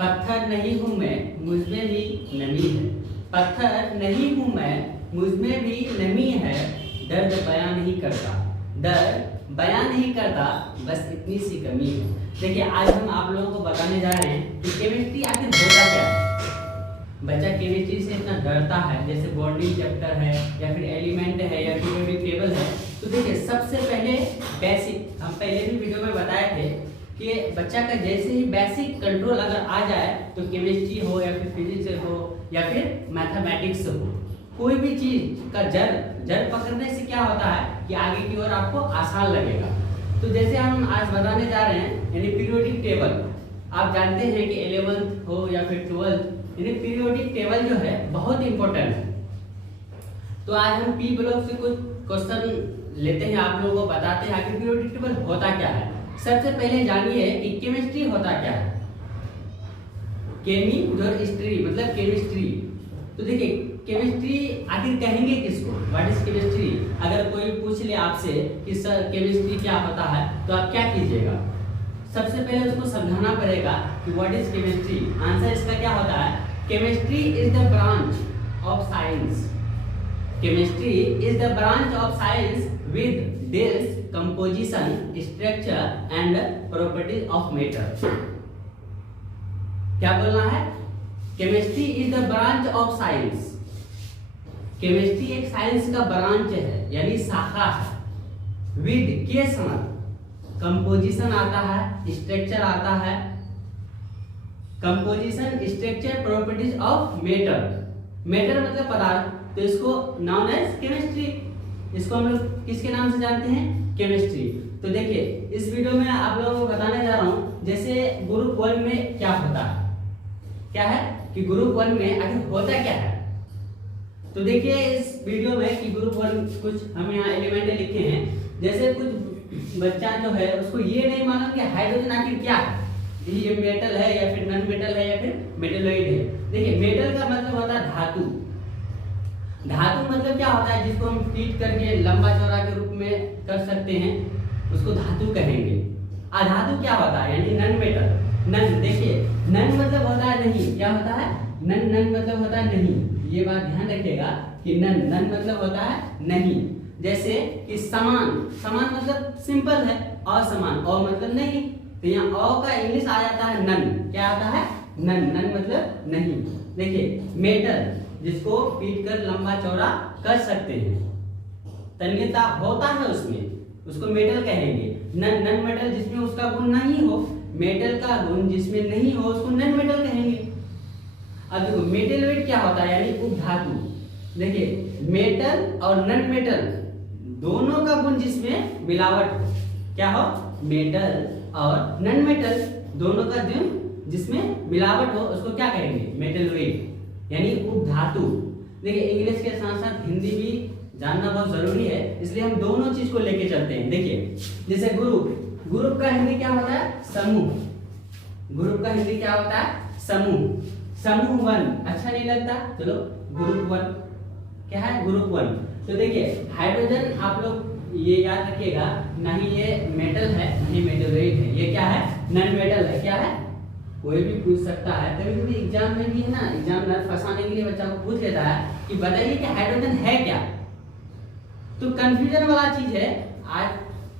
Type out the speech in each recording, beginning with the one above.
पत्थर नहीं हूँ मैं, मुझमें भी नमी है। पत्थर नहीं हूँ मैं, मुझमें भी नमी है। दर्द बयां नहीं करता, दर्द बयां नहीं करता, बस इतनी सी कमी है। देखिए, आज हम आप लोगों को बताने जा रहे हैं कि केमिस्ट्री आखिर होता क्या है। बच्चा केमिस्ट्री से इतना डरता है, जैसे बॉन्डिंग चैप्टर है या फिर एलिमेंट है या पीरियोडिक टेबल है। तो देखिए, सबसे पहले बेसिक, हम पहले भी वीडियो में बताए थे कि बच्चा का जैसे ही बेसिक कंट्रोल अगर आ जाए तो केमिस्ट्री हो या फिर फिजिक्स हो या फिर मैथमेटिक्स हो, कोई भी चीज का जड़ पकड़ने से क्या होता है कि आगे की ओर आपको आसान लगेगा। तो जैसे हम आज बताने जा रहे हैं यानी पीरियोडिक टेबल। आप जानते हैं कि 11th हो या फिर 12th, यानी पीरियोडिक टेबल जो है बहुत इंपॉर्टेंट है। तो आज हम पी ब्लॉक से कुछ क्वेश्चन लेते हैं, आप लोगों को बताते हैं आखिर पीरियोडिक टेबल होता क्या है। सबसे पहले जानिए कि केमिस्ट्री होता क्या है। केमी और स्ट्री मतलब केमिस्ट्री। तो देखिए, केमिस्ट्री आखिर कहेंगे किसको, व्हाट इज केमिस्ट्री। अगर कोई पूछ ले आपसे कि सर केमिस्ट्री क्या होता है, तो आप क्या कीजिएगा। सबसे पहले उसको समझाना पड़ेगा कि व्हाट इज केमिस्ट्री। आंसर इसका क्या होता है, chemistry is the branch of science. Chemistry is the branch of science with deals composition, structure and properties of matter। क्या बोलना है, chemistry is the branch of science. Chemistry एक science का branch है यानी शाखा है। विद के साथ कंपोजिशन आता है, स्ट्रक्चर आता है। Composition, structure, properties of matter. Matter मतलब पदार्थ, तो इसको नाउन एज केमिस्ट्री। इसको हम लोग किसके नाम से जानते हैं, केमिस्ट्री। तो देखिए, इस वीडियो में आप लोगों को बताने जा रहा हूं जैसे ग्रुप 1 में क्या होता है। क्या है कि ग्रुप 1 में आखिर होता क्या है। तो देखिए इस वीडियो में कि ग्रुप 1 कुछ हम यहाँ एलिमेंट लिखे हैं। जैसे कुछ बच्चा जो है उसको ये नहीं मालूम कि हाइड्रोजन आखिर क्या है, ये मेटल है या फिर नॉन मेटल है या फिर मेटेलॉइड है। देखिए, मेटल का मतलब होता है धातु। धातु मतलब क्या होता है, जिसको हम पीट करके लंबा चौड़ा के रूप में कर सकते हैं, उसको धातु कहेंगे। अधातु क्या होता है, यानी नॉन मेटल। नन, देखिए नन मतलब होता है नहीं, क्या होता है, नन मतलब होता है नहीं। ये बात ध्यान रखिएगा कि नन मतलब होता है नहीं। जैसे कि समान, समान मतलब सिंपल है। असमान, और मतलब नहीं। तो यहाँ अ का इंग्लिश आ जाता है नन। क्या आता है, नन मतलब नहीं। देखिए, मेटल जिसको पीट कर लंबा चौड़ा कर सकते हैं, तन्यता होता है उसमें, उसको मेटल कहेंगे। नन मेटल जिसमें उसका गुण नहीं हो, मेटल का गुण जिसमें नहीं हो, उसको नन मेटल कहेंगे। अब देखो, मेटेलॉइड क्या होता है, यानी उपधातु। देखिए, मेटल और नन मेटल दोनों का गुण जिसमें मिलावट हो, क्या हो, मेटल और नन मेटल दोनों का गुण जिसमें मिलावट हो, उसको क्या कहेंगे, मेटेलॉइड यानी उपधातु। देखिए, इंग्लिश के साथ साथ हिंदी भी जानना बहुत जरूरी है, इसलिए हम दोनों चीज को लेके चलते हैं। देखिए, जैसे ग्रुप का हिंदी क्या होता है, समूह। ग्रुप का हिंदी क्या होता है, समूह। समूह 1 अच्छा नहीं लगता, चलो ग्रुप 1 क्या है, ग्रुप 1। तो देखिए, हाइड्रोजन आप लोग ये याद रखिएगा, ना ही ये मेटल है ना ही मेटेलॉइड है, ये क्या है, नॉन मेटल है। क्या है, कोई भी पूछ सकता है, कभी कभी एग्जाम में भी है ना, एग्जामिनर फंसाने के लिए बच्चा को पूछ लेता है कि बताइए कि हाइड्रोजन है क्या। तो कंफ्यूजन वाला चीज है। आज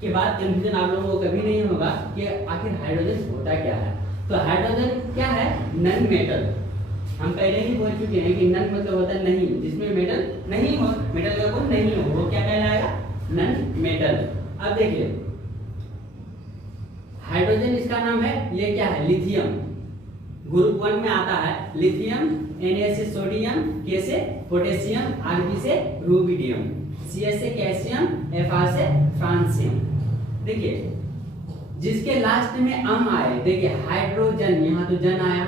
के बाद कंफ्यूजन आप लोगों को कभी नहीं होगा कि आखिर हाइड्रोजन होता क्या है। तो हाइड्रोजन क्या है, नॉन मेटल। हम पहले ही बोल चुके हैं कि नॉन मतलब होता है नहीं, जिसमें मेटल नहीं हो, मेटल का गुण नहीं हो, वो क्या कहलाएगा, नॉन मेटल। अब देखिए, हाइड्रोजन इसका नाम है, ये क्या है, लिथियम। ग्रुप 1 में आता है लिथियम, Na से सोडियम, K से पोटेशियम, Rb से रुबिडियम, Cl से कैल्शियम, Fr से फ्रांसियम। देखिए, जिसके लास्ट में अम आए, देखिए हाइड्रोजन, यहाँ तो जन आया,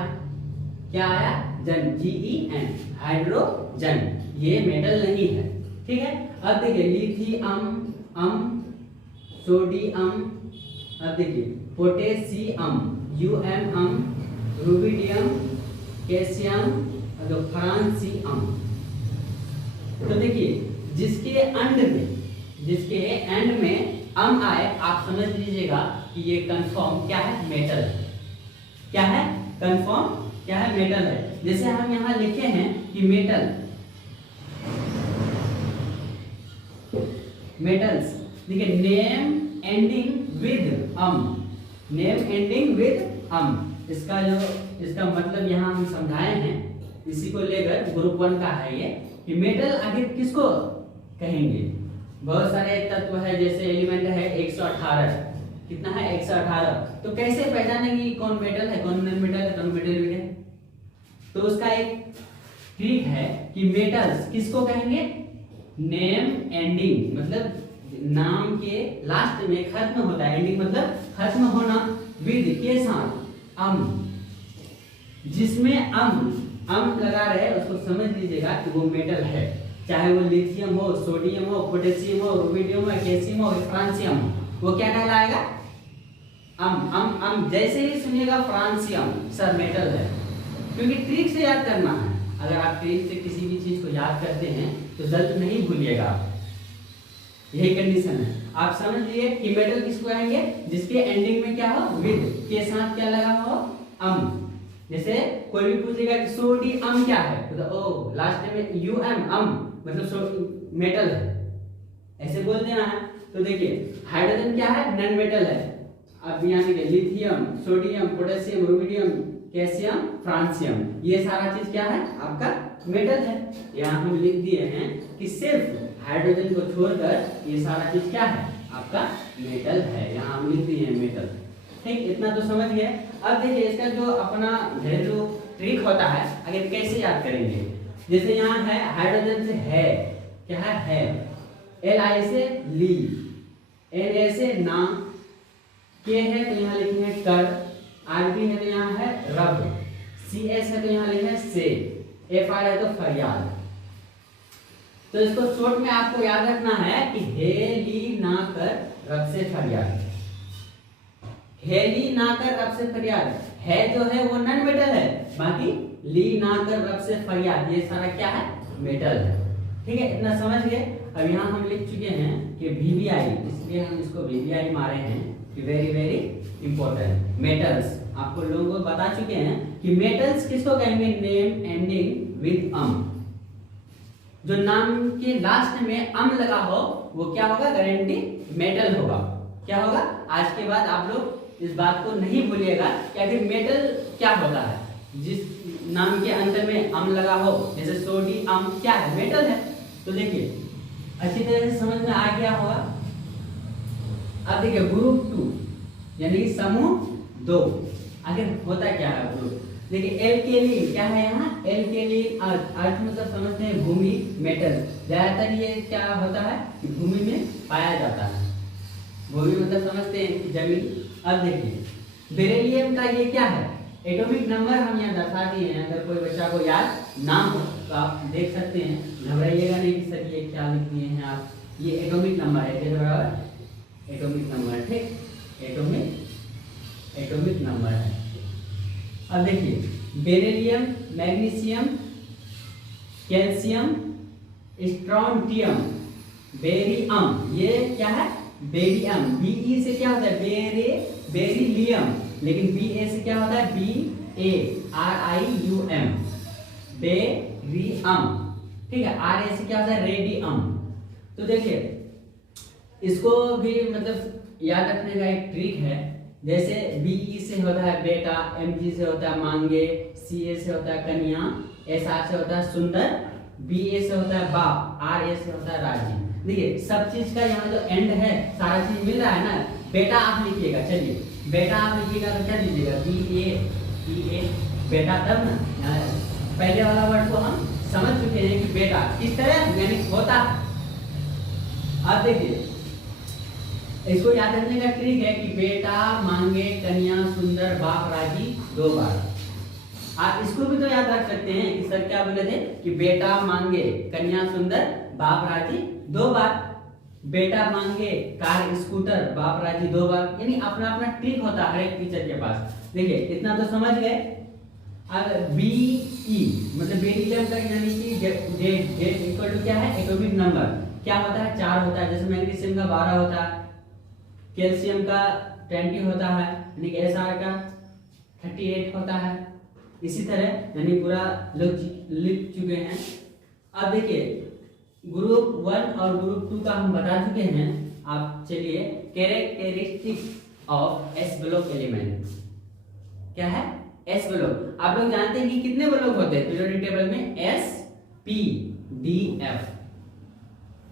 क्या आया, जन, Gen, हाइड्रोजन, ये मेटल नहीं है, ठीक है। अब देखिए, लिथियम, सोडियम, अब देखिए पोटेशियम, रुबिडियम, कैल्शियम, फ्रांसियम। तो देखिए, जिसके एंड में आए, आप समझ लीजिएगा कि ये कंफर्म क्या है, मेटल। क्या है, कंफर्म क्या है, मेटल है। जैसे हम यहाँ लिखे हैं कि मेटल्स, देखिए name ending with name ending with इसका मतलब यहाँ हम समझाए हैं, इसी को लेकर ग्रुप 1 का है ये, कि मेटल आखिर किसको कहेंगे। बहुत सारे तत्व है, जैसे एलिमेंट है 118, कितना है 118, तो कैसे पहचानेंगे कौन मेटल है, कौन नॉन मेटल है, कौन मेटल है। तो उसका एक ट्रिक है कि मेटल्स किसको कहेंगे, नेम एंडिंग मतलब नाम के लास्ट में खत्म होता है, एंडिंग मतलब खत्म होना, विद के साथ जिसमें लगा रहे उसको समझ लीजिएगा कि वो मेटल है, चाहे वो लिथियम हो, सोडियम हो, पोटेशियम हो, रुबिडियम हो, कैल्शियम हो, फ्रांसियम हो, वो क्या कहलाएगा, जैसे ही सुनिएगा फ्रांसियम सर मेटल है, क्योंकि ट्रिक से याद करना है। अगर आप ट्रिक से किसी भी चीज को याद करते हैं तो जल्द नहीं भूलिएगा, यही कंडीशन है। आप समझ लिए कि मेटल किसको कहेंगे, जिसके एंडिंग में क्या हो, विद के साथ क्या लगा हो, जैसे कोई भी पूछेगा कि सोडियम क्या है, तो ओ लास्ट में UM मतलब मेटल है, ऐसे बोल देना है। तो देखिए हाइड्रोजन क्या है, नॉन मेटल है। अब यहाँ देखिए lithium, sodium, potassium, rubidium, calcium, francium, ये सारा चीज क्या है, आपका मेटल है। यहाँ हम लिख दिए हैं कि सिर्फ हाइड्रोजन को छोड़कर ये सारा चीज क्या है, आपका मेटल है। यहाँ हम लिख दिए हैं मेटल, ठीक, इतना तो समझ गए। अब देखिए इसका जो अपना जो ट्रिक होता है, आगे कैसे याद करेंगे। जैसे यहाँ है हाइड्रोजन से है, क्या है, Li से ली, Na से ना, K है तो यहाँ लिखेंगे कर, Rb है तो यहाँ है रब, Cs है तो यहाँ लिखेंगे से, Fr है तो फरियाद। तो इसको शॉर्ट में आपको याद रखना है कि हेली ना कर रब से फरियाद, हेली ना कर रब से फरियाद, है जो है वो नॉन मेटल है, बाकी ली ना कर रब से फरियाद ये सारा क्या है, मेटल है। ठीक है, इतना समझ गए। अब यहाँ हम लिख चुके हैं कि VBI, इसलिए हम इसको VBI मारे हैं कि वेरी वेरी इंपॉर्टेंट। मेटल्स आपको लोगों को बता चुके हैं कि मेटल्स किसको कहेंगे, नेम एंडिंग विद जो नाम के लास्ट में लगा हो वो क्या होगा, गारंटी मेटल होगा। क्या होगा, आज के बाद आप लोग इस बात को नहीं भूलिएगा कि आखिर मेटल क्या होता है। जिस नाम के अंत में लगा हो, जैसे सोडियम क्या है, मेटल है। तो देखिए अच्छी तरह से समझ में आ गया होगा। अब देखिए ग्रुप 2 यानी समूह 2, आखिर होता क्या है ग्रुप। देखिए एल्केलिन क्या है, यहाँ एल्केलिन अर्थ मतलब समझते हैं भूमि, मेटल, ज्यादातर ये क्या होता है कि भूमि में पाया जाता है। भूमि मतलब समझते हैं कि जमीन। अब देखिए बेरिलियम का ये क्या है, एटॉमिक नंबर हम यहाँ दर्शा दिए हैं। अगर कोई बच्चा को याद ना हो तो आप देख सकते हैं, घबराइएगा नहीं कि सर ये क्या लिख दिए हैं आप। ये एटॉमिक नंबर है, बराबर एटॉमिक नंबर, ठीक, एटॉमिक नंबर है। अब देखिए beryllium, magnesium, calcium, strontium, barium, ये क्या है, बेरियम। Be से क्या होता है, बेरिलियम, लेकिन Ba से क्या होता है, BARIUM, बेरियम, ठीक है। Ra से क्या होता है, रेडियम। तो देखिए इसको भी मतलब याद रखने का एक ट्रिक है। जैसे Be से होता है बेटा, Mg से होता है मांगे, Ca से होता है कन्या, Sr से होता है सुंदर, Ba से होता है बाप, Ra से होता है राजी। देखिए सब चीज का यहाँ जो एंड है सारा चीज मिल रहा है ना। बेटा आप लिखिएगा, चलिए बेटा आप लिखिएगा तो क्या लीजिएगा, BA बेटा, तब ना पहले वाला वर्ड को हम समझ चुके हैं कि बेटा किस तरह यानी होता। अब देखिए इसको याद रखने का ट्रिक है कि बेटा, मांगे, कन्या, सुंदर, बाप, राजी 2 बार। आप इसको भी तो याद रख सकते हैं कि सर क्या बोले थे कि बेटा, मांगे, कन्या, सुंदर, बाप, राजी 2 बार। बेटा, मांगे, कार, स्कूटर, बाप, राजी 2 बार। यानी अपना अपना ट्रिक होता है हर एक टीचर के पास। देखिए इतना तो समझ गए। अब BE मतलब बेरिलियम का यानी कि Z इक्वल टू क्या है, एटॉमिक नंबर क्या होता है, 4 होता है। जैसे मैग्नीशियम का 12 होता है, कैल्शियम का 20 होता है, यानी कि Sr का 38 होता है। इसी तरह यानी पूरा लिख चुके हैं। अब देखिए ग्रुप 1 और ग्रुप 2 का हम बता चुके हैं। आप चलिए characteristic of S block element क्या है? S block. आप लोग जानते हैं कि कितने ब्लॉक होते हैं पीरियोडिक टेबल में? S P D F.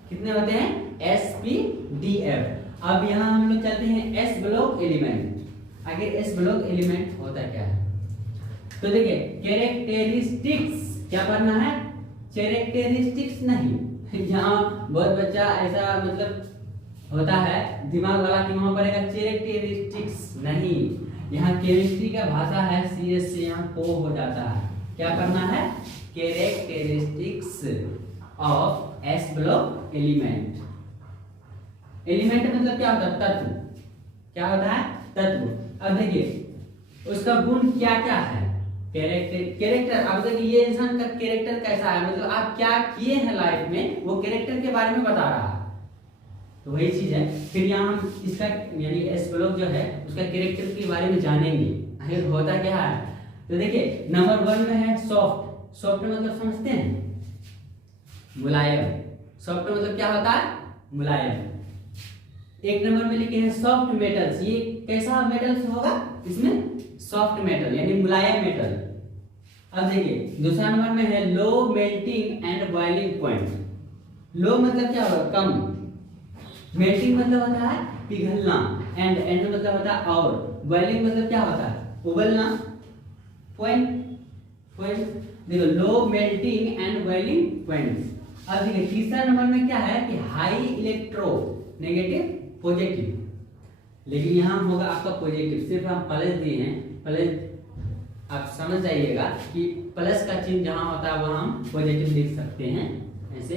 कितने होते हैं? S P D F. अब यहाँ हम लोग चलते हैं एस ब्लॉक एलिमेंट। आगे एस ब्लॉक एलिमेंट होता क्या है? तो देखिए कैरेक्टरिस्टिक्स क्या पढ़ना है? कैरेक्टरिस्टिक्स नहीं। यहाँ बहुत बच्चा ऐसा मतलब होता है दिमाग वाला कि वहां पढ़ेगा कैरेक्टरिस्टिक्स नहीं। यहाँ केमिस्ट्री का भाषा है, सीएस से यहाँ को हो जाता है। क्या करना है? Characteristics of S block element. Element मतलब क्या होता है? तत्व। क्या होता है? तत्व। अब देखिए उसका गुण क्या क्या है? कैरेक्टर। अब देखिए ये इंसान का कैरेक्टर कैसा है, मतलब आप क्या किए हैं लाइफ में, वो कैरेक्टर के बारे में बता रहा है। तो वही चीज है। फिर यहाँ हम इसका यानी एस ब्लॉक जो है उसका कैरेक्टर के बारे में जानेंगे आखिर होता क्या है। तो देखिए नंबर 1 में है सॉफ्ट। सॉफ्ट मतलब समझते हैं? मुलायम। सॉफ्ट मतलब क्या होता है? मुलायम। एक नंबर में लिखे हैं सॉफ्ट मेटल्स। ये कैसा मेटल्स होगा? इसमें सॉफ्ट मेटल यानी मुलायम मेटल। अब देखिए दूसरा नंबर में है low melting and boiling point. Low मतलब क्या होगा? कम। मेल्टिंग मतलब होता है पिघलना, एंड मतलब होता है और, बॉइलिंग मतलब क्या होता है? उबलना। पॉइंट देखो लो मेल्टिंग एंड बॉइलिंग पॉइंट्स। अब देखिए तीसरा नंबर में क्या है कि हाई इलेक्ट्रो नेगेटिव पॉजिटिव। लेकिन यहाँ होगा आपका पॉजिटिव, सिर्फ हम प्लस दिए हैं। प्लस आप समझ जाइएगा कि प्लस का चिन्ह जहाँ होता है वहाँ हम पॉजिटिव लिख सकते हैं। ऐसे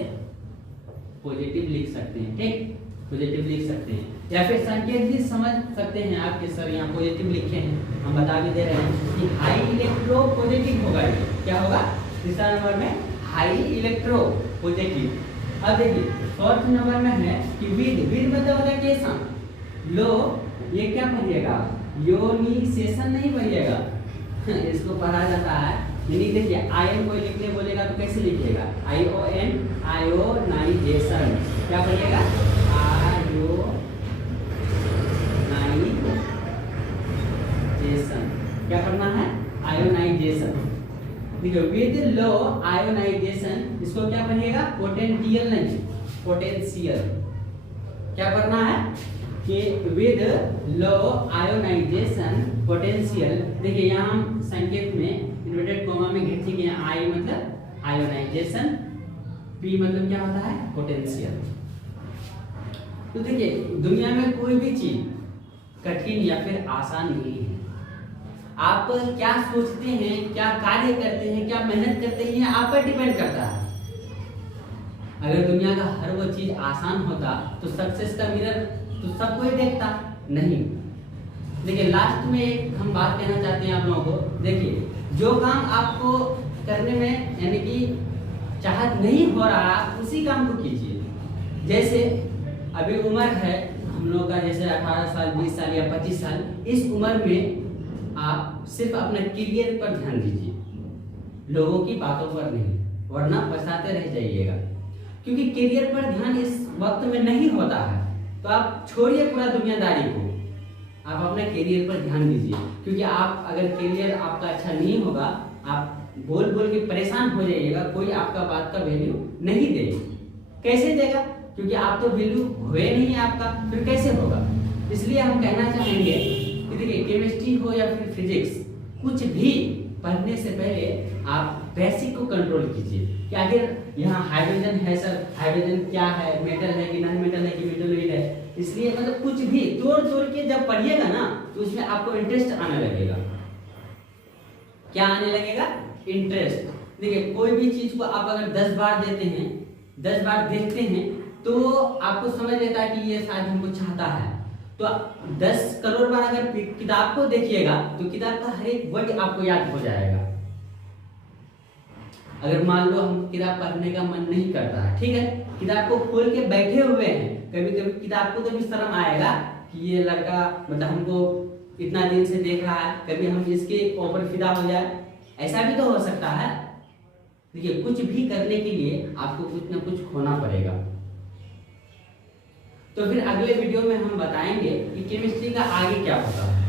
पॉजिटिव लिख सकते हैं, ठीक? पॉजिटिव लिख सकते हैं या फिर संकेत भी समझ सकते हैं आपके सर यहाँ पॉजिटिव लिखे हैं, हम बता भी दे रहे हैं कि हाई इलेक्ट्रो पॉजिटिव होगा। क्या होगा? तीसरा नंबर में हाई इलेक्ट्रो पॉजिटिव। अब देखिए फोर्थ नंबर में है कि विद मतलब होता है कैसा? लो। ये क्या पढ़िएगा? योनिसेशन नहीं पढ़िएगा। इसको पढ़ा जाता है यानी देखिए आयन को लिखने बोलेगा तो कैसे लिखिएगा? ION ionisation. क्या पढ़िएगा? आयोनाइजेशन। क्या करना है? आयोनाइजेशन। देखो विद लो आयोनाइजेशन इसको क्या पढ़िएगा? पोटेंशियल नहीं, पोटेंशियल। क्या करना है कि विद लो आयोनाइजेशन पोटेंशियल। देखिए यहाँ हम संकेत में इन्वर्टेड कोमा में घेर चुके हैं। आई मतलब आयोनाइजेशन, पी मतलब क्या होता है? पोटेंशियल। तो देखिए दुनिया में कोई भी चीज कठिन या फिर आसान नहीं है। आप क्या सोचते हैं, क्या कार्य करते हैं, क्या मेहनत करते हैं, आप पर डिपेंड करता है। अगर दुनिया का हर वो चीज आसान होता तो सक्सेस का मिरर तो सब कोई देखता नहीं। देखिए लास्ट में एक हम बात कहना चाहते हैं आप लोगों को। देखिए जो काम आपको करने में यानी कि चाहत नहीं हो रहा उसी काम को कीजिए। जैसे अभी उम्र है हम लोग का, जैसे 18 साल 20 साल या 25 साल, इस उम्र में आप सिर्फ अपने करियर पर ध्यान दीजिए, लोगों की बातों पर नहीं, वरना पछताते रह जाइएगा। क्योंकि करियर पर ध्यान इस वक्त में नहीं होता है। तो आप छोड़िए पूरा दुनियादारी को, आप अपने करियर पर ध्यान दीजिए। क्योंकि आप अगर करियर आपका अच्छा नहीं होगा, आप बोल बोल के परेशान हो जाइएगा, कोई आपका बात का वैल्यू नहीं देगा। कैसे देगा? क्योंकि आप तो वैल्यू हुए नहीं आपका, फिर कैसे होगा? इसलिए हम कहना चाहेंगे कि देखिए केमिस्ट्री हो या फिर फिजिक्स, कुछ भी पढ़ने से पहले आप बेसिक को कंट्रोल कीजिए कि आखिर यहाँ हाइड्रोजन है सर, हाइड्रोजन क्या है, मेटल है कि नॉन मेटल है कि मेटलोइड है। इसलिए मतलब कुछ भी तोड़ तोड़ के जब पढ़िएगा ना तो उसमें आपको इंटरेस्ट आने लगेगा। क्या आने लगेगा? इंटरेस्ट। देखिए कोई भी चीज को आप अगर 10 बार देते हैं, 10 बार देखते हैं तो आपको समझ लेता है कि ये शायद हमको चाहता है। तो 10 करोड़ बार अगर किताब को देखिएगा तो किताब का हर एक वर्ड आपको याद हो जाएगा। अगर मान लो हम किताब पढ़ने का मन नहीं करता है, ठीक है, किताब को खोल के बैठे हुए हैं, कभी कभी किताब को तो भी शर्म आएगा कि ये लड़का मतलब हमको इतना दिन से देख रहा है, कभी हम इसके ऊपर फिदा हो जाए, ऐसा भी तो हो सकता है। देखिए कुछ भी करने के लिए आपको कुछ ना कुछ खोना पड़ेगा। तो फिर अगले वीडियो में हम बताएंगे कि केमिस्ट्री का आगे क्या होता है।